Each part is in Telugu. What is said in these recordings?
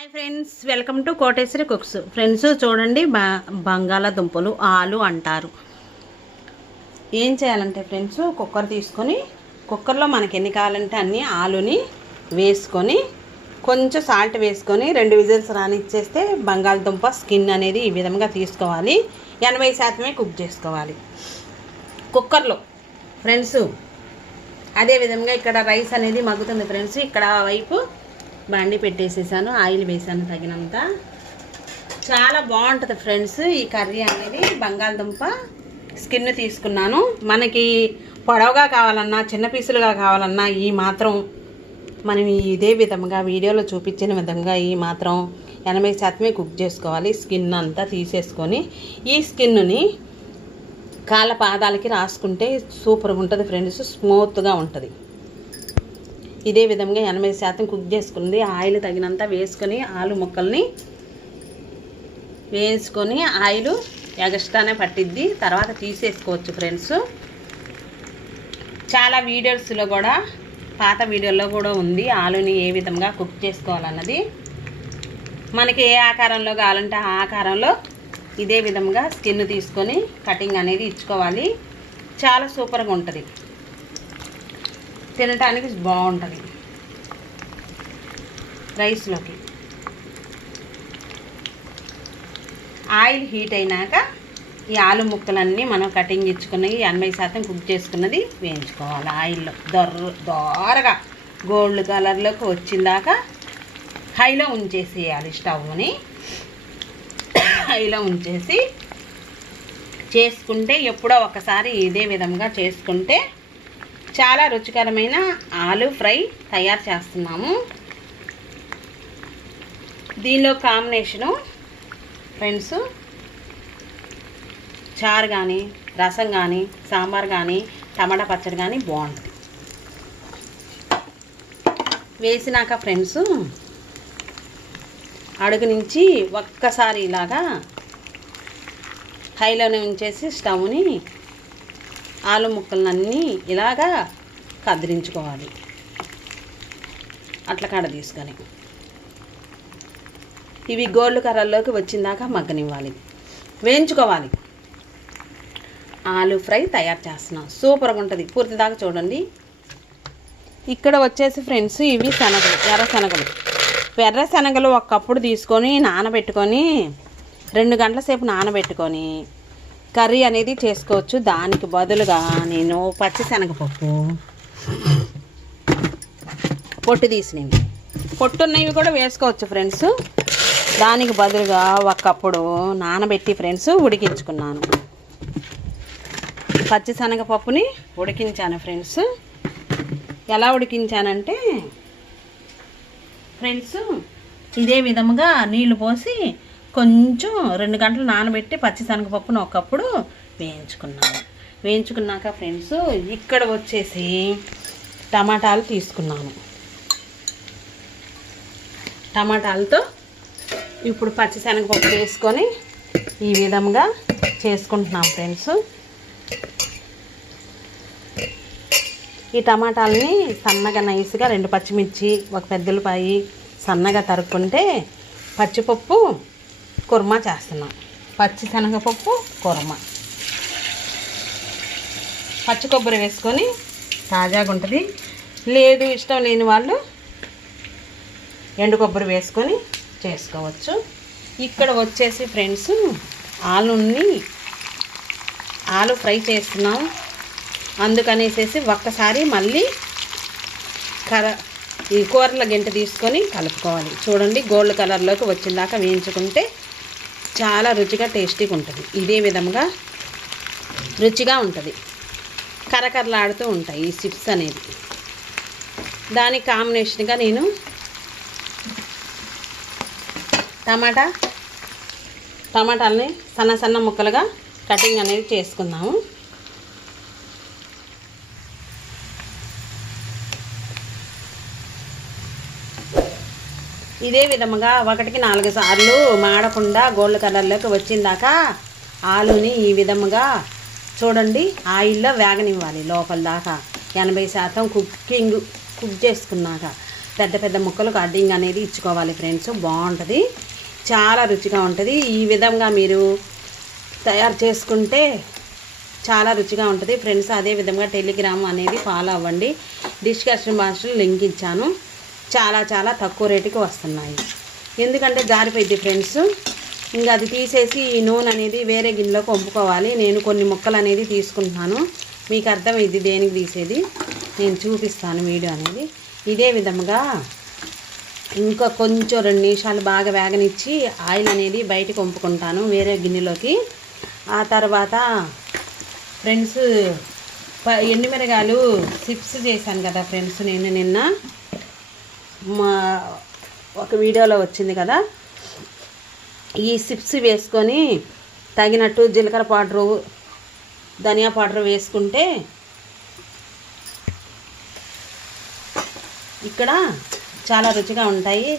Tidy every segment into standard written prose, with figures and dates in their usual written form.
Hi friends, welcome to Koteswari cooks. Friends చూడండి, బంగాళాదుంపలు ఆలు అంటారు. ఏం చేయాలంటే ఫ్రెండ్స్, కుక్కర్ తీసుకొని కుక్కర్లో మనకి ఎన్ని కావాలంటే అన్ని ఆలుని వేసుకొని కొంచెం సాల్ట్ వేసుకొని 2 విజిల్స్ రానిచ్చేస్తే బంగాళదుంప స్కిన్ అనేది ఈ విధంగా తీసుకోవాలి. 80% కుక్ చేసుకోవాలి కుక్కర్లో ఫ్రెండ్స్. అదేవిధంగా ఇక్కడ రైస్ అనేది మగ్గుతుంది ఫ్రెండ్స్. ఇక్కడ వైపు బండి పెట్టేసేసాను, ఆయిల్ వేసాను తగినంత. చాలా బాగుంటుంది ఫ్రెండ్స్ ఈ కర్రీ అనేది. బంగాళదుంప స్కిన్ తీసుకున్నాను. మనకి పొడవుగా కావాలన్నా చిన్న పీసులుగా కావాలన్నా ఈ మాత్రం మనం ఇదే విధంగా వీడియోలో చూపించిన విధంగా ఈ మాత్రం 80% కుక్ చేసుకోవాలి. స్కిన్ అంతా తీసేసుకొని ఈ స్కిన్ని కాళ్ళ పాదాలకి రాసుకుంటే సూపర్గా ఉంటుంది ఫ్రెండ్స్, స్మూత్గా ఉంటుంది. ఇదే విధంగా 80% కుక్ చేసుకుంది. ఆయిల్ తగినంత వేసుకొని ఆలు ముక్కల్ని వేసుకొని ఆయిల్ ఎగస్ట్రానే పట్టిద్ది, తర్వాత తీసేసుకోవచ్చు ఫ్రెండ్స్. చాలా వీడియోస్లో కూడా, పాత వీడియోలో కూడా ఉంది ఆలుని ఏ విధంగా కుక్ చేసుకోవాలన్నది. మనకి ఏ ఆకారంలో కావాలంటే ఆ ఆకారంలో ఇదే విధంగా స్కిన్ తీసుకొని కటింగ్ అనేది ఇచ్చుకోవాలి. చాలా సూపర్గా ఉంటుంది, తినటానికి బాగుంటుంది రైస్లోకి. ఆయిల్ హీట్ అయినాక ఈ ఆలు ముక్కలన్నీ మనం కటింగ్ ఇచ్చుకున్నవి 80% కుక్ చేసుకున్నది వేయించుకోవాలి ఆయిల్లో. దోరగా గోల్డ్ కలర్లోకి వచ్చిందాక హైలో ఉంచేసేయాలి. స్టవ్ని హైలో ఉంచేసి చేసుకుంటే, ఎప్పుడో ఒకసారి ఇదే విధంగా చేసుకుంటే చాలా రుచికరమైన ఆలు ఫ్రై తయారు చేస్తున్నాము. దీనిలో కాంబినేషను ఫ్రెండ్స్ చారు కానీ, రసం కానీ, సాంబార్ కానీ, టమాటా పచ్చడి కానీ బాగుంటుంది. వేసినాక ఫ్రెండ్స్ అడుగు నుంచి ఒక్కసారి ఇలాగా హైలోనే ఉంచేసి స్టవ్ని ఆలు ముక్కలన్నీ ఇలాగా కదిలించుకోవాలి. అట్ల కాడ తీసుకొని ఇవి గోల్డ్ కలర్లోకి వచ్చిందాక మగ్గనివ్వాలి, వేయించుకోవాలి. ఆలు ఫ్రై తయారు చేస్తున్నాం, సూపర్గా ఉంటుంది. పూర్తి దాకా చూడండి. ఇక్కడ వచ్చేసి ఫ్రెండ్స్ ఇవి శనగలు, ఎర్ర శనగలు ఒక కప్పుడు తీసుకొని నానబెట్టుకొని 2 గంటల సేపు నానబెట్టుకొని కర్రీ అనేది చేసుకోవచ్చు. దానికి బదులుగా నేను పచ్చిశనగపప్పు పొట్టు తీసినవి, పొట్టున్నవి కూడా వేసుకోవచ్చు ఫ్రెండ్స్. దానికి బదులుగా ఒకప్పుడు నానబెట్టి ఫ్రెండ్స్ ఉడికించుకున్నాను. పచ్చిశనగపప్పుని ఉడికించాను ఫ్రెండ్స్. ఎలా ఉడికించానంటే ఫ్రెండ్స్, ఇదే విధముగా నీళ్లు పోసి కొంచెం 2 గంటలు నానబెట్టి పచ్చిశనగపప్పును ఒకప్పుడు వేయించుకున్నాను. వేయించుకున్నాక ఫ్రెండ్స్ ఇక్కడ వచ్చేసి టమాటాలు తీసుకున్నాను. టమాటాలతో ఇప్పుడు పచ్చిశనగపప్పు వేసుకొని ఈ విధంగా చేసుకుంటున్నాం ఫ్రెండ్స్. ఈ టమాటాలని సన్నగా నైస్గా 2 పచ్చిమిర్చి, 1 పెద్ద ఉల్లిపాయ సన్నగా తరుక్కుంటే పచ్చిపప్పు కుర్మా చేస్తున్నాం. పచ్చిశనగపప్పు కుర్మా, పచ్చి కొబ్బరి వేసుకొని తాజాగా ఉంటుంది. లేదు ఇష్టం లేని వాళ్ళు ఎండు కొబ్బరి వేసుకొని చేసుకోవచ్చు. ఇక్కడ వచ్చేసి ఫ్రెండ్స్ ఆలు ఫ్రై చేస్తున్నాం. అందుకనేసేసి ఒక్కసారి మళ్ళీ ఈ కూరల గంట తీసుకొని కలుపుకోవాలి. చూడండి, గోల్డ్ కలర్లోకి వచ్చిందాక వేయించుకుంటే చాలా రుచిగా టేస్టీగా ఉంటుంది. ఇదే విధంగా రుచిగా ఉంటుంది, కరకరలాడుతూ ఉంటాయి ఈ చిప్స్ అనేది. దానికి కాంబినేషన్గా నేను టమాటాలని సన్న సన్న ముక్కలుగా కటింగ్ అనేది చేసుకుందాము. ఇదే విధముగా 1కి 4 సార్లు మాడకుండా గోల్డ్ కలర్లోకి వచ్చిందాక ఆలుని ఈ విధముగా చూడండి ఆయిల్లో వేగనివ్వాలి లోపల దాకా. 80% కుక్ చేసుకున్నాక పెద్ద పెద్ద ముక్కలు కటింగ్ అనేది ఇచ్చుకోవాలి ఫ్రెండ్స్. బాగుంటుంది, చాలా రుచిగా ఉంటుంది. ఈ విధంగా మీరు తయారు చేసుకుంటే చాలా రుచిగా ఉంటుంది ఫ్రెండ్స్. అదే విధంగా టెలిగ్రామ్ అనేది ఫాలో అవ్వండి. డిస్కషన్ బాక్స్లో లింక్ ఇచ్చాను. చాలా చాలా తక్కువ రేటుకి వస్తున్నాయి. ఎందుకంటే జారిపోయింది ఫ్రెండ్స్. ఇంకా అది తీసేసి ఈ నూనె అనేది వేరే గిన్నెలోకి వంపుకోవాలి. నేను కొన్ని ముక్కలు అనేది తీసుకుంటున్నాను, మీకు అర్థమైంది దేనికి తీసేది, నేను చూపిస్తాను వీడియో అనేది. ఇదే విధంగా ఇంకా కొంచెం 2 నిమిషాలు బాగా వేగనిచ్చి ఆయిల్ అనేది బయటకు వంపుకుంటాను వేరే గిన్నెలోకి. ఆ తర్వాత ఫ్రెండ్స్ ఎండుమిరగాయలు చిప్స్ చేశాను కదా ఫ్రెండ్స్, నేను నిన్న మా ఒక వీడియోలో వచ్చింది కదా. ఈ చిప్స్ వేసుకొని తగినట్టు జీలకర్ర పౌడరు, ధనియా పౌడర్ వేసుకుంటే ఇక్కడ చాలా రుచిగా ఉంటాయి.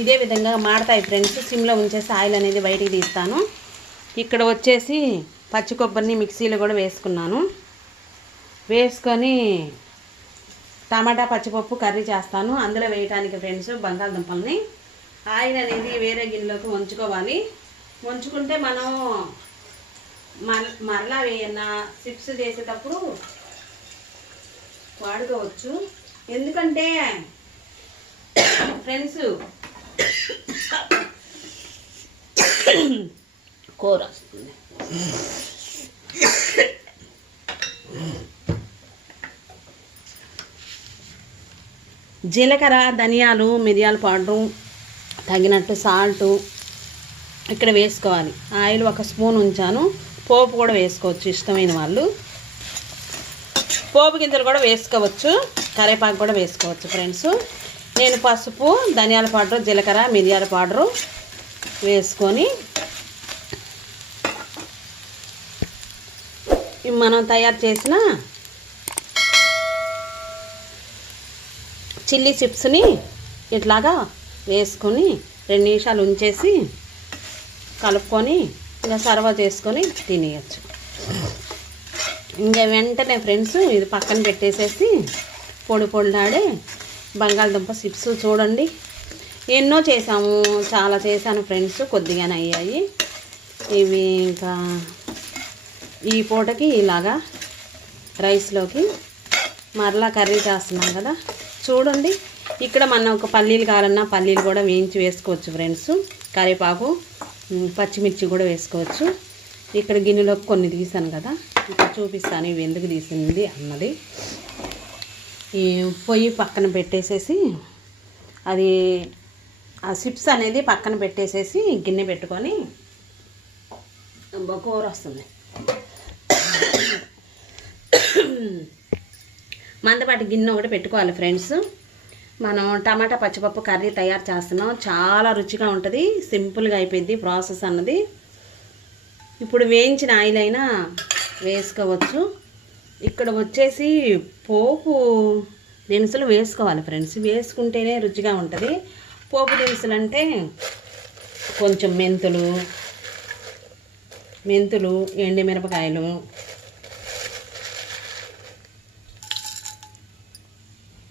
ఇదే విధంగా మాడతాయి ఫ్రెండ్స్. సిమ్లో ఉంచేసి ఆయిల్ అనేది బయటికి తీస్తాను. ఇక్కడ వచ్చేసి పచ్చి కొబ్బరిని మిక్సీలో కూడా వేసుకున్నాను. వేసుకొని టమాటా పచ్చిపప్పు కర్రీ చేస్తాను. అందులో వేయడానికి ఫ్రెండ్స్ బంగాళదుంపల్ని ఆయిల్ అనేది వేరే గిన్నెలోకి వంచుకోవాలి. వంచుకుంటే మనం మరలా వేయన్నా చిప్స్ చేసేటప్పుడు వాడుకోవచ్చు. ఎందుకంటే ఫ్రెండ్స్ కూర వస్తుంది. జీలకర్ర, ధనియాలు, మిరియాల పౌడరు, తగినట్టు సాల్టు ఇక్కడ వేసుకోవాలి. ఆయిల్ 1 స్పూన్ ఉంచాను. పోపు కూడా వేసుకోవచ్చు ఇష్టమైన వాళ్ళు. పోపు గింజలు కూడా వేసుకోవచ్చు, కరివేపాకు కూడా వేసుకోవచ్చు ఫ్రెండ్స్. నేను పసుపు, ధనియాల పౌడరు, జీలకర్ర, మిరియాల పౌడరు వేసుకొని మనం తయారు చేసిన చిల్లీ చిప్స్ని ఇట్లాగా వేసుకొని 2 నిమిషాలు ఉంచేసి కలుపుకొని ఇంకా సర్వ్ చేసుకొని తినేయచ్చు. ఇంకా వెంటనే ఫ్రెండ్స్ ఇది పక్కన పెట్టేసేసి పొడి పొడిలాడే బంగాళదుంప చిప్స్ చూడండి. ఎన్నో చేసాము, చాలా చేశాను ఫ్రెండ్స్, కొద్దిగానే అయ్యాయి ఇవి. ఇంకా ఈ పూటకి ఇలాగా రైస్లోకి మరలా కర్రీ చేస్తున్నాం కదా చూడండి. ఇక్కడ మనం ఒక పల్లీలు కావాలన్నా పల్లీలు కూడా వేయించి వేసుకోవచ్చు ఫ్రెండ్స్. కరివేపాకు, పచ్చిమిర్చి కూడా వేసుకోవచ్చు. ఇక్కడ గిన్నెలోకి కొన్ని తీసాను కదా, ఇక్కడ చూపిస్తాను ఇవి ఎందుకు తీసింది అన్నది. ఈ పొయ్యి పక్కన పెట్టేసేసి అది ఆ చిప్స్ అనేది పక్కన పెట్టేసేసి గిన్నె పెట్టుకొని కూర వస్తుంది. మందపాటి గిన్నె ఒకటి పెట్టుకోవాలి ఫ్రెండ్స్. మనం టమాటా పచ్చిపప్పు కర్రీ తయారు చేస్తున్నాం. చాలా రుచిగా ఉంటుంది, సింపుల్గా అయిపోయింది ప్రాసెస్ అన్నది. ఇప్పుడు వేయించిన ఆయిల్ అయినా వేసుకోవచ్చు. ఇక్కడ వచ్చేసి పోపు దినుసులు వేసుకోవాలి ఫ్రెండ్స్, వేసుకుంటేనే రుచిగా ఉంటుంది. పోపు దినుసులు అంటే కొంచెం మెంతులు, ఎండుమిరపకాయలు,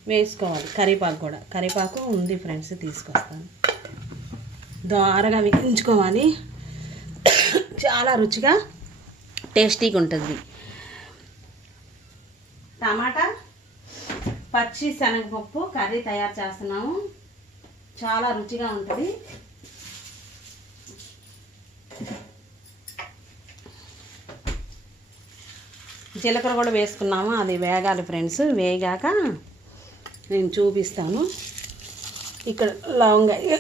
వేసుకోవాలి. కరివేపాకు ఉంది ఫ్రెండ్స్, తీసుకొస్తాను. దోరగా వేయించుకోవాలి, చాలా రుచిగా టేస్టీగా ఉంటుంది. టమాటా పచ్చి శనగపప్పు కర్రీ తయారు చేస్తున్నాము, చాలా రుచిగా ఉంటుంది. జీలకర్ర కూడా వేసుకున్నాము, అది వేగాలి ఫ్రెండ్స్. వేగాక నేను చూపిస్తాను. ఇక్కడ లవంగాయ,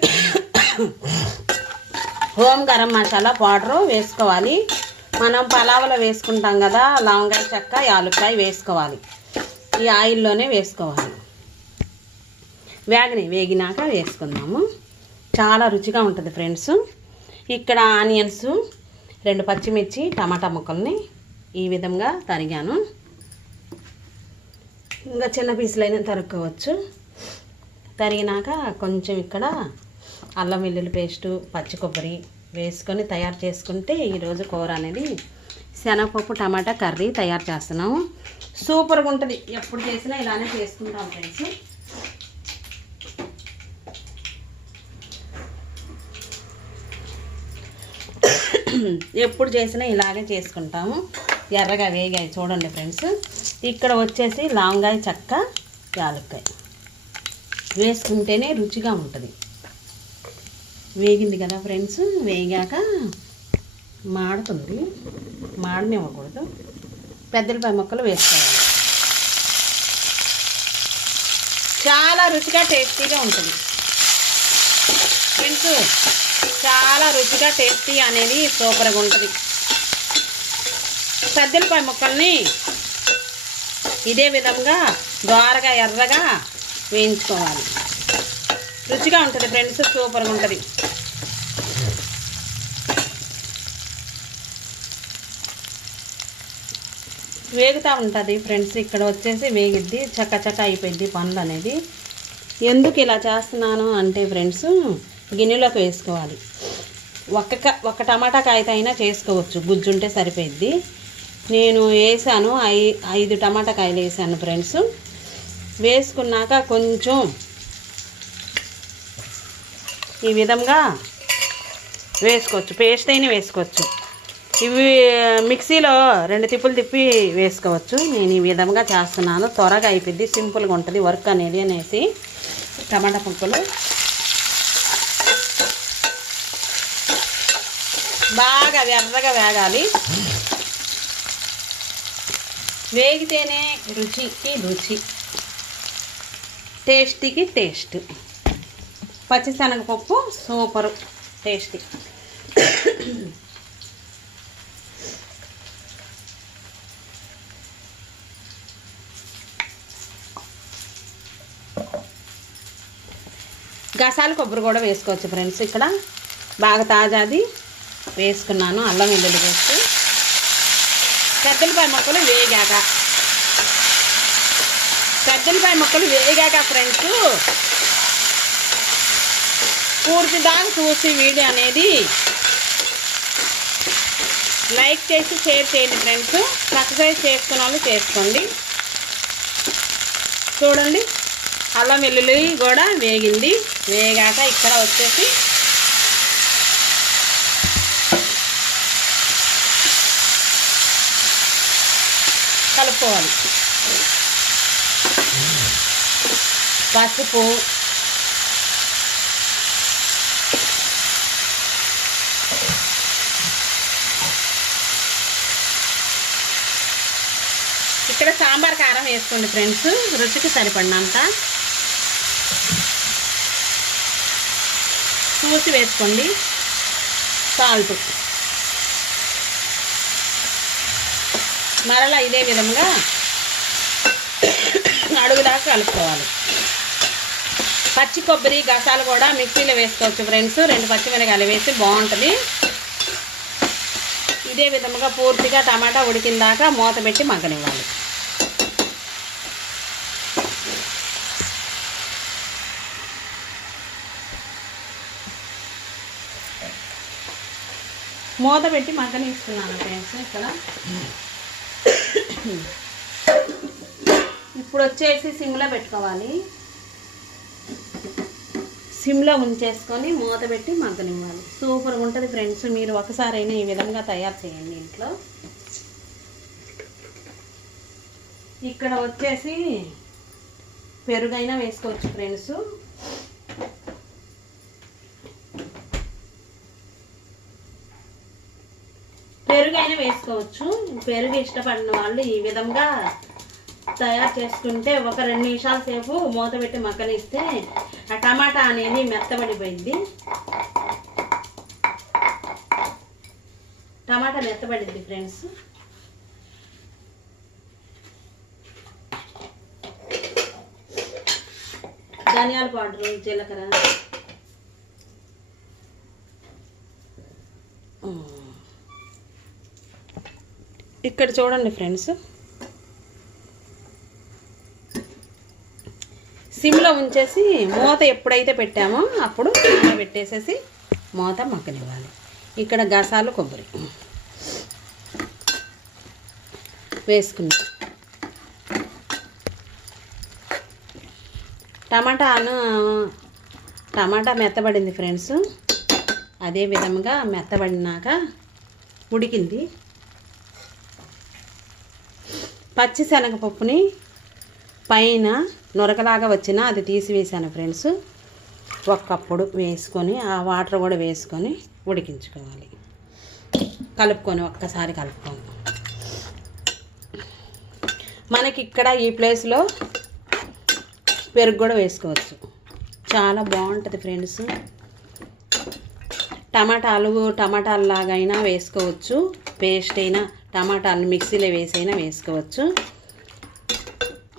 హోమ్ గరం మసాలా పౌడరు వేసుకోవాలి. మనం పలావులో వేసుకుంటాం కదా, లవంగాయ, చెక్క, యాలక్కాయ వేసుకోవాలి. ఈ ఆయిల్లోనే వేసుకోవాలి. వేగినాక వేసుకుందాము, చాలా రుచిగా ఉంటుంది ఫ్రెండ్స్. ఇక్కడ ఆనియన్స్, 2 పచ్చిమిర్చి, టమాటా ముక్కల్ని ఈ విధంగా తరిగాను. ఇంకా చిన్న పీసులైనా తరుక్కోవచ్చు. తరిగినాక కొంచెం ఇక్కడ అల్లం వెల్లుల్లి పేస్టు, పచ్చి కొబ్బరి వేసుకొని తయారు చేసుకుంటే ఈరోజు కూర అనేది శనగపప్పు టమాటా కర్రీ తయారు చేస్తున్నాము. సూపర్గా ఉంటుంది. ఎప్పుడు చేసినా ఇలానే చేసుకుంటాం ఫ్రెండ్స్. ఎప్పుడు చేసినా ఇలాగే చేసుకుంటాము. ఎర్రగా వేగాయి చూడండి ఫ్రెండ్స్. ఇక్కడ వచ్చేసి లవంగాయ, చెక్క, యాలక్కాయ వేసుకుంటేనే రుచిగా ఉంటుంది. వేగింది కదా ఫ్రెండ్స్. వేగాక మాడుతుంది, మాడనివ్వకూడదు. పెద్దలపాయ ముక్కలు వేసుకోవాలి. చాలా రుచిగా టేస్టీగా ఉంటుంది ఫ్రెండ్స్. చాలా రుచిగా టేస్టీ అనేది సూపర్గా ఉంటుంది. పెద్దలపాయ ముక్కల్ని ఇదే విధంగా దోరగా ఎర్రగా వేయించుకోవాలి. రుచిగా ఉంటుంది ఫ్రెండ్స్, సూపర్గా ఉంటుంది. వేగుతూ ఉంటుంది ఫ్రెండ్స్. ఇక్కడ వచ్చేసి వేగిద్ది, చక్క అయిపోయింది పనులు అనేది. ఎందుకు ఇలా చేస్తున్నాను అంటే ఫ్రెండ్స్, గిన్నెలోకి వేసుకోవాలి. ఒక్క టమాటా కాయతో అయినా చేసుకోవచ్చు, గుజ్జుంటే సరిపోయిద్ది. నేను వేసాను 5 టమాటా కాయలు వేసాను ఫ్రెండ్స్. వేసుకున్నాక కొంచెం ఈ విధంగా వేసుకోవచ్చు, పేస్ట్ అయినా వేసుకోవచ్చు. ఇవి మిక్సీలో 2 తిప్పులు తిప్పి వేసుకోవచ్చు. నేను ఈ విధంగా చేస్తున్నాను, త్వరగా అయిపోద్ది, సింపుల్గా ఉంటుంది వర్క్ అనేది అనేసి. టమాటా ముక్కలు బాగా ఎర్రగా వేగాలి. వేగితేనే రుచికి రుచి, టేస్టీకి టేస్ట్. పచ్చిశనగపప్పు సూపరు టేస్టీ. గసాలు కొబ్బరి కూడా వేసుకోవచ్చు ఫ్రెండ్స్. ఇక్కడ బాగా తాజాది వేసుకున్నాను, అల్లం వెల్లుల్లి పేస్ట్. పెద్దలపాయ ముక్కలు వేగాక ఫ్రెండ్స్, పూర్తి దాకా చూసి వీడియో అనేది లైక్ చేసి షేర్ చేయండి ఫ్రెండ్స్. సబ్స్క్రైబ్ చేసుకున్న వాళ్ళు చేసుకోండి. చూడండి, అల్లం వెల్లుల్లి కూడా వేగింది. వేగాక ఇక్కడ వచ్చేసి కలుపుకోవాలి. పసుపు, ఇక్కడ సాంబార్ కారం వేసుకోండి ఫ్రెండ్స్, రుచికి సరిపడినంత చూసి వేసుకోండి. సాల్ట్ మరలా ఇదే విధంగా అడుగుదాకా కలుపుకోవాలి. పచ్చి కొబ్బరి, గసాలు కూడా మిక్సీలో వేసుకోవచ్చు ఫ్రెండ్స్. 2 పచ్చిమిరకాయలు వేసి బాగుంటుంది. ఇదే విధంగా పూర్తిగా టమాటా ఉడికిన దాకా మూత పెట్టి మగ్గనివ్వాలి. మూత పెట్టి మగ్గనిస్తున్నాను ఫ్రెండ్స్. ఇక్కడ ఇప్పుడు వచ్చేసి సిమ్లో పెట్టుకోవాలి. సిమ్లో ఉంచేసుకొని మూత పెట్టి మగ్గనివ్వాలి. సూపర్గా ఉంటుంది ఫ్రెండ్స్. మీరు ఒకసారైనా ఈ విధంగా తయారు చేయండి ఇంట్లో. ఇక్కడ వచ్చేసి పెరుగైనా వేసుకోవచ్చు ఫ్రెండ్స్. పెరుగైనా వేసుకోవచ్చు. పెరుగు ఇష్టపడిన వాళ్ళు ఈ విధంగా తయారు చేసుకుంటే ఒక 2 నిమిషాల సేపు మూత పెట్టి మగ్గనిస్తే ఆ టమాటా అనేది మెత్తబడిపోయింది. టమాటా మెత్తబడింది ఫ్రెండ్స్. ధనియాల పౌడరు, జీలకర్ర, ఇక్కడ చూడండి ఫ్రెండ్స్, సిమ్లో ఉంచేసి మూత ఎప్పుడైతే పెట్టామో అప్పుడు సిమ్లో పెట్టేసేసి మూత మగ్గనివ్వాలి. ఇక్కడ గసాలు కొబ్బరి వేసుకున్నాం. టమాటా మెత్తబడింది ఫ్రెండ్స్. అదే విధంగా మెత్తబడినాక ఉడికింది. పచ్చి శనగపప్పుని పైన నొరకలాగా వచ్చిన అది తీసివేసాను ఫ్రెండ్స్. ఒక్కప్పుడు వేసుకొని ఆ వాటర్ కూడా వేసుకొని ఉడికించుకోవాలి. కలుపుకొని ఒక్కసారి కలుపుకొని మనకి ఇక్కడ ఈ ప్లేస్లో పెరుగు కూడా వేసుకోవచ్చు. చాలా బాగుంటుంది ఫ్రెండ్స్. టమాటాలు లాగైనా వేసుకోవచ్చు, పేస్ట్ అయినా టమాటాలు మిక్సీలో వేసైనా వేసుకోవచ్చు,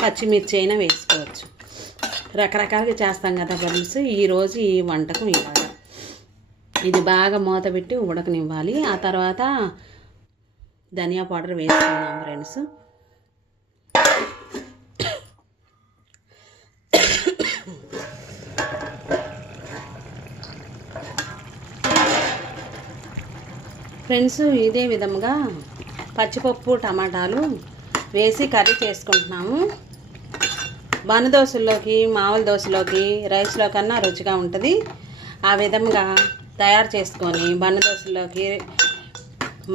పచ్చిమిర్చి అయినా వేసుకోవచ్చు. రకరకాలుగా చేస్తాం కదా ఫ్రెండ్స్. ఈరోజు ఈ వంటకం ఇలాగా ఇది బాగా మూత పెట్టి ఉడకనివ్వాలి. ఆ తర్వాత ధనియా పౌడర్ వేసుకుందాం ఫ్రెండ్స్. ఫ్రెండ్స్ ఇదే విధంగా పచ్చిపప్పు టమాటాలు వేసి కర్రీ చేసుకుంటున్నాము. బన్ దోశల్లోకి, మామూలు దోశలోకి, రైస్లో కన్నా రుచిగా ఉంటుంది. ఆ విధంగా తయారు చేసుకొని బన్ దోశల్లోకి,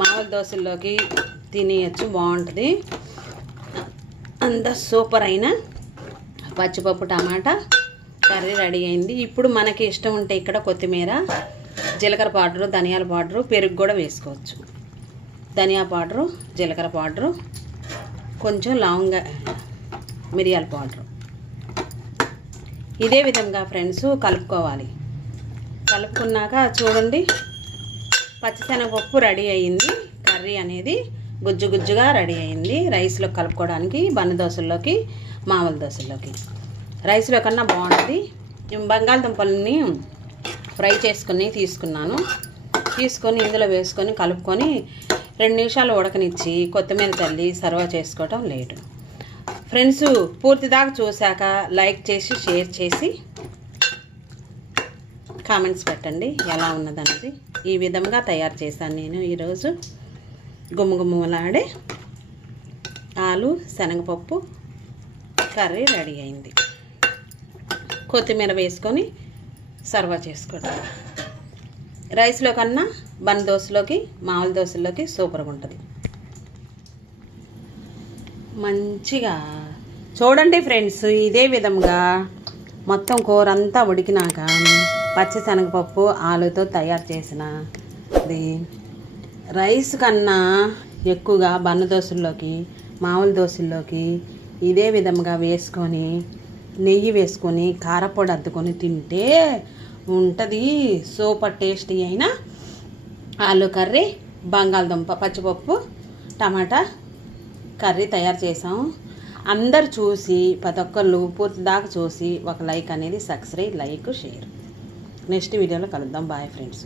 మామూలు దోశల్లోకి తినేయచ్చు, బాగుంటుంది. అంత సూపర్ అయిన పచ్చిపప్పు టమాటా కర్రీ రెడీ అయింది. ఇప్పుడు మనకి ఇష్టం ఉంటే ఇక్కడ కొత్తిమీర, జీలకర్ర పౌడరు, ధనియాల పౌడరు, పెరుగు కూడా వేసుకోవచ్చు. ధనియా పౌడరు, జీలకర్ర పౌడరు, కొంచెం లవంగ మిరియాల పౌడరు. ఇదే విధంగా ఫ్రెండ్స్ కలుపుకోవాలి. కలుపుకున్నాక చూడండి పచ్చిశనగపప్పు రెడీ అయ్యింది. కర్రీ అనేది గుజ్జు గుజ్జుగా రెడీ అయింది. రైస్లో కలుపుకోవడానికి, బన్న దోశల్లోకి, మామూలు దోశల్లోకి. రైస్లో కన్నా బాగుంటుంది. బంగాళదుంపల్ని ఫ్రై చేసుకుని తీసుకొని ఇందులో వేసుకొని కలుపుకొని 2 నిమిషాలు ఉడకనిచ్చి కొత్తిమీర చల్లి సర్వ్ చేసుకోవటం లేటు. ఫ్రెండ్స్ పూర్తి దాకా చూశాక లైక్ చేసి, షేర్ చేసి, కామెంట్స్ పెట్టండి ఎలా ఉన్నదన్నది. ఈ విధంగా తయారు చేశాను నేను ఈరోజు. గుమ్మగుమ్మలాడే ఆలు శనగపప్పు కర్రీ రెడీ అయింది. కొత్తిమీర వేసుకొని సర్వ్ చేసుకోవటం. రైస్లో కన్నా బన్ దోశలోకి, మామూలు దోశల్లోకి సూపర్గా ఉంటుంది. మంచిగా చూడండి ఫ్రెండ్స్. ఇదే విధంగా మొత్తం కూర అంతా ఉడికినాక పచ్చి శనగపప్పు ఆలుతో తయారు చేసినది రైస్ కన్నా ఎక్కువగా బన్న దోశల్లోకి, మామూలు దోశల్లోకి ఇదే విధంగా వేసుకొని నెయ్యి వేసుకొని కారపొడి అద్దుకొని తింటే ఉంటుంది సూపర్ టేస్టీ అయిన ఆలు కర్రీ, బంగాళదుంప, పచ్చిపప్పు, టమాటా కర్రీ తయారు చేసాము. అందరు చూసి ప్రతి ఒక్కళ్ళు పూర్తి దాకా చూసి ఒక లైక్ అనేది సబ్స్క్రైబ్, లైక్, షేర్. నెక్స్ట్ వీడియోలో కలుద్దాం. Bye friends.